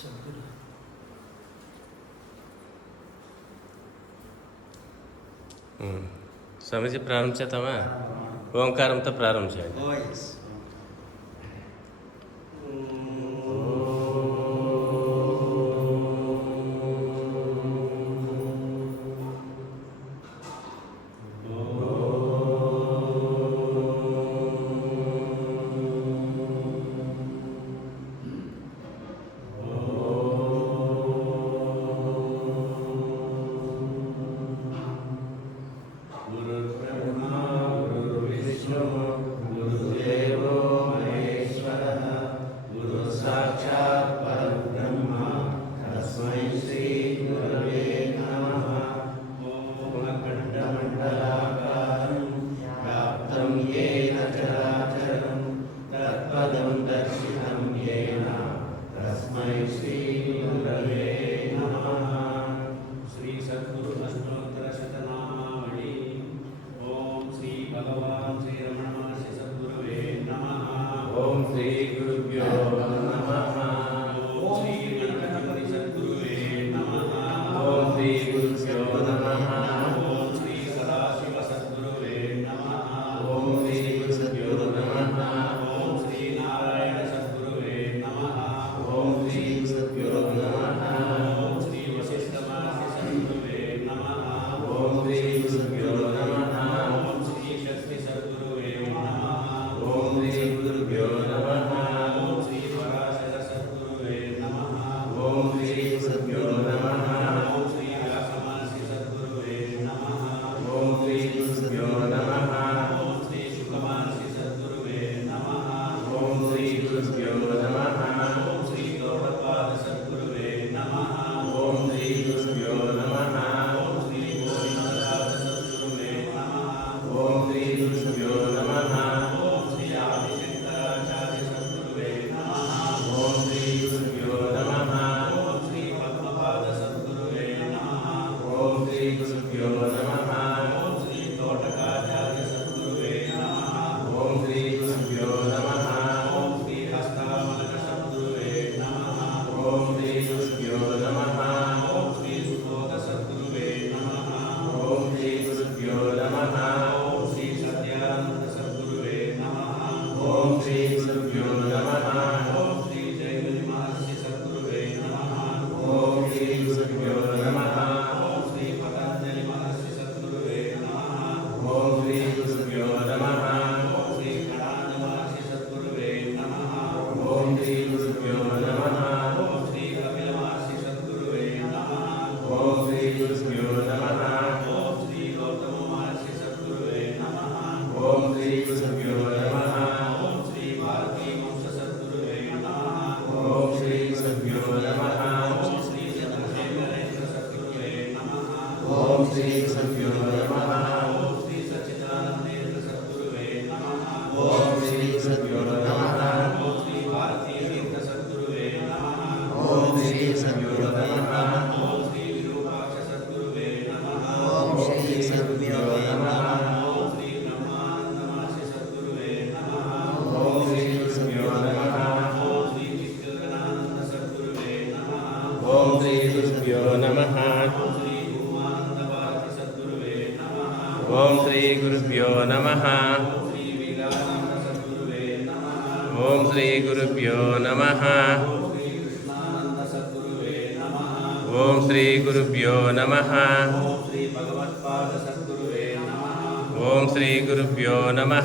స్వామిజీ స్వామీజీ ప్రారంభించేద్దామా? ఓంకారంతో ప్రారంభించండి శ్రీ గురుభ్యో నమ. ఓం శ్రీ సద్గురువే నమ. ఓం శ్రీ గురుభ్యో నమ. ఓం శ్రీ సదాశివ సద్గురువే నమ. ఓం శ్రీ గురుభ్యో నమ. ఓం శ్రీ నారాయణ సద్గురువే నమ. ఓం శ్రీ సద్గురు ఓం శ్రీ గురుభ్యో నమ. ఓం శ్రీ గురుభ్యో నమ. ఓం శ్రీ గురుభ్యో నమ. ఓం శ్రీ గురుభ్యో నమ.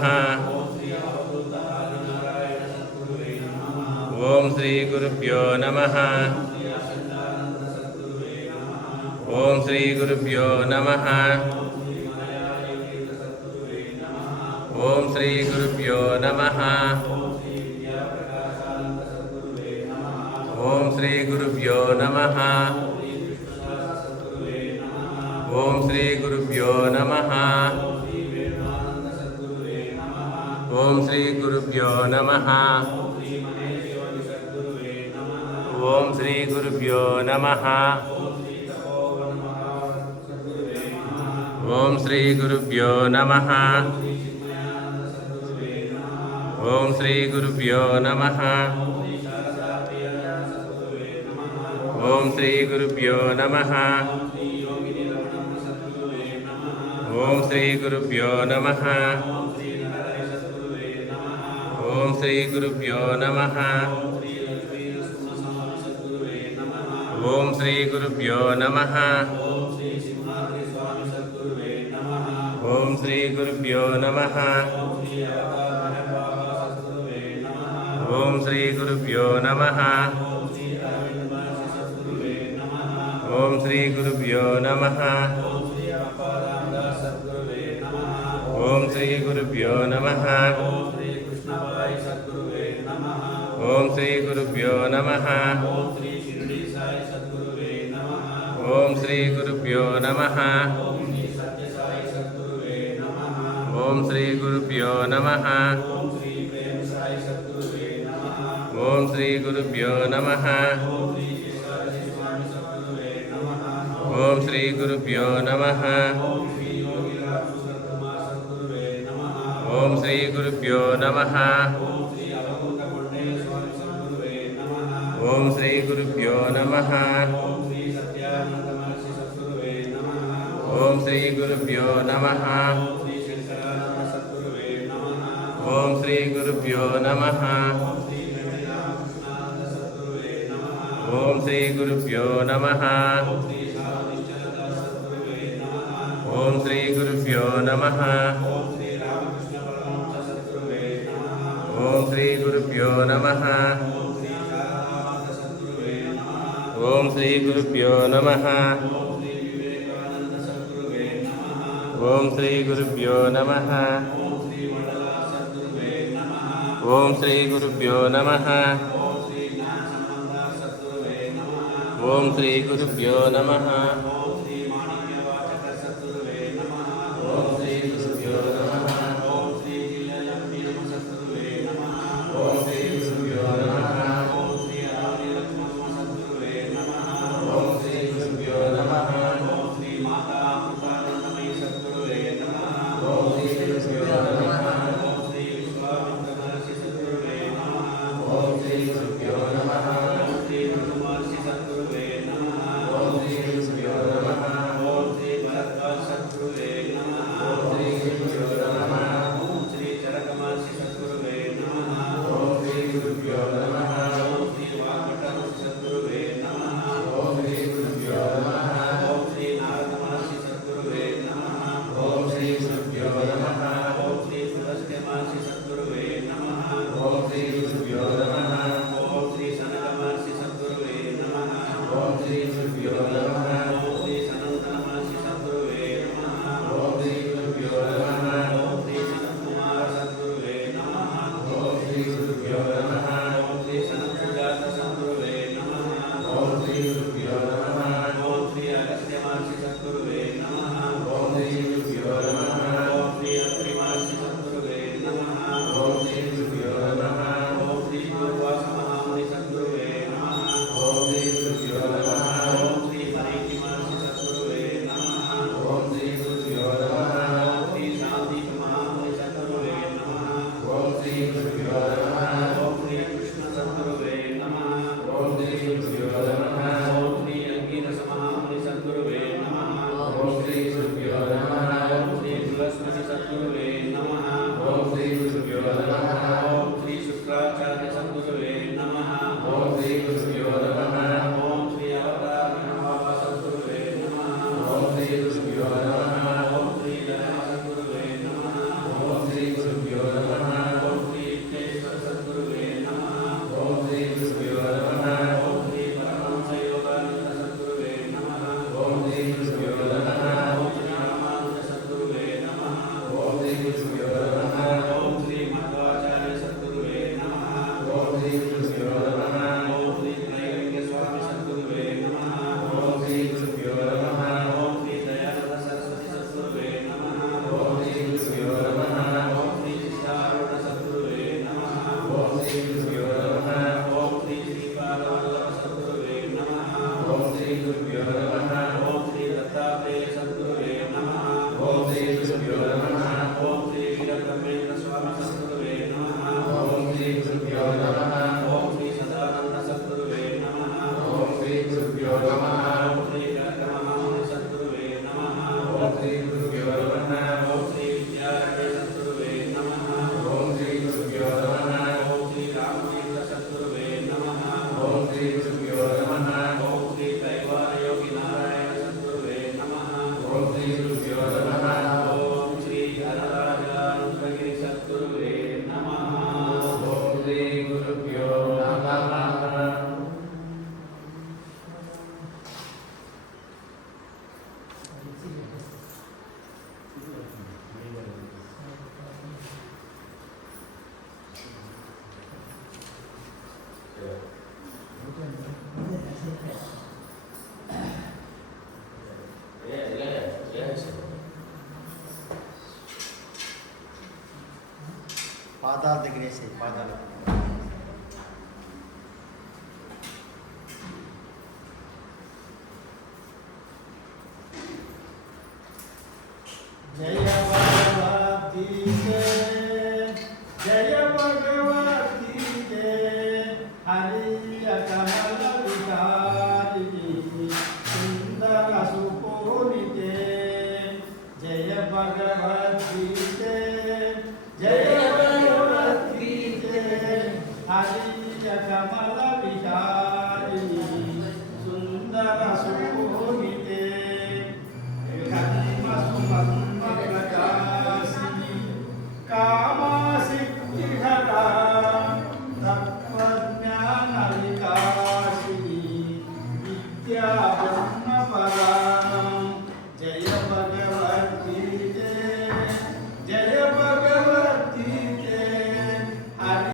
ఓం శ్రీ గురుభ్యో నమ. ఓం శ్రీ గురుభ్యో నమ. ఓం శ్రీ గురుభ్యో నమ. ఓం శ్రీ గురుభ్యో నమ. ఓం శ్రీ గురుభ్యో నమ. ఓం శ్రీ గురుభ్యో నమ. ఓం శ్రీ గురుభ్యో నమ. ఓం శ్రీ గురుభ్యో నమ. ఓం శ్రీ గురుభ్యో నమ. ఓం శ్రీ గురుభ్యో నమ. ఓం శ్రీ గురుభ్యో నమ. ఓం శ్రీ గురుభ్యో నమ. ఓం శ్రీ గురుభ్యో నమ. ఓం శ్రీ శ్రీ గురుభ్యో నమ. ఓం శ్రీ గురుభ్యో నమ. ఓం శ్రీ గురుభ్యో నమ. ఓం శ్రీ గురుభ్యో నమ. ఓం శ్రీ గురుభ్యో నమ. ఓం శ్రీ గురుభ్యో నమ. నమ ఓం శ్రీ గురుభ్యో నమ ఓం శ్రీ గురుభ్యో నమ ఓం శ్రీ గురుభ్యో నమ ఓం శ్రీ గురుభ్యో నమ ఓం శ్రీ గురుభ్యో నమ ఓం శ్రీ గురుభ్యో నమ. ఓం శ్రీ గురుభ్యో నమ. ఓం శ్రీ గురుభ్యో నమ. ఓం శ్రీ గురుభ్యో నమ. ఓం శ్రీ గురుభ్యో నమ. ఓం శ్రీ గురుభ్యో నమ. ఓం శ్రీ గురుభ్యో నమ. ఓం శ్రీ గురుభ్యో నమ. feliz. పాదాల దగ్గర వేసి పాదాలు